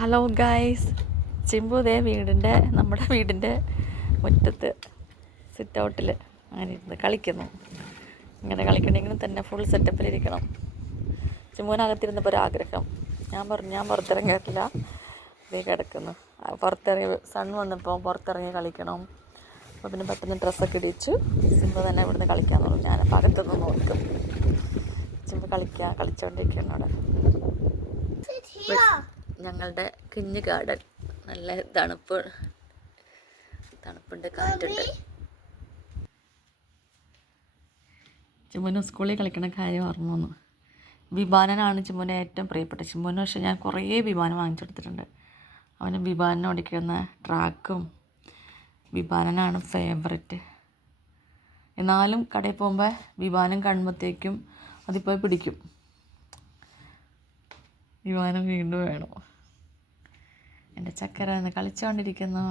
Hello guys, ചിമ്പുദേ നമ്മുടെ വീടിൻ്റെ മുറ്റത്ത് സിറ്റ് ഔട്ടിൽ അങ്ങനെ ഇരുന്ന് കളിക്കുന്നു. ഇങ്ങനെ കളിക്കണമെങ്കിലും തന്നെ ഫുൾ സെറ്റപ്പിലിരിക്കണം. ചിമ്പുവിനകത്തിരുന്നപ്പോൾ ഒരാഗ്രഹം. ഞാൻ പറഞ്ഞു ഞാൻ പുറത്തിറങ്ങിയിട്ടില്ല, ഇതേ കിടക്കുന്നു. പുറത്തിറങ്ങി സൺ വന്നപ്പോൾ പുറത്തിറങ്ങി കളിക്കണം. അപ്പോൾ പിന്നെ പെട്ടെന്ന് ഡ്രസ്സൊക്കെ ഇടിച്ചു ചിമ്പു തന്നെ ഇവിടുന്ന് കളിക്കാൻ തുടങ്ങും. ഞാനപ്പോൾ അകത്തുനിന്ന് നോക്കും. ചിമ്പു കളിച്ചുകൊണ്ടിരിക്കുകയാണ് അവിടെ. ഞങ്ങളുടെ കുഞ്ഞ് ഗാർഡൻ, നല്ല തണുപ്പുണ്ട്, കാറ്റുണ്ട്. ചിമ്മുന് സ്കൂളിൽ കളിക്കുന്ന കാര്യം ഓർമ്മ വന്നു. വിമാനനാണ് ചിമ്മുനെ ഏറ്റവും പ്രിയപ്പെട്ട. ചിമ്മുന് പക്ഷേ ഞാൻ കുറേ വിമാനം വാങ്ങിച്ചെടുത്തിട്ടുണ്ട്. അവന് വിമാനം ഓടിക്കുന്ന ട്രാക്കും വിമാനനാണ് ഫേവററ്റ്. എന്നാലും കടയിൽ പോകുമ്പോൾ വിമാനം കാണുമ്പോഴത്തേക്കും അതിപ്പോൾ പിടിക്കും. വിമാനം വീണ്ടും വേണം. എൻ്റെ ചക്കര എന്ന് കളിച്ചുകൊണ്ടിരിക്കുന്നു.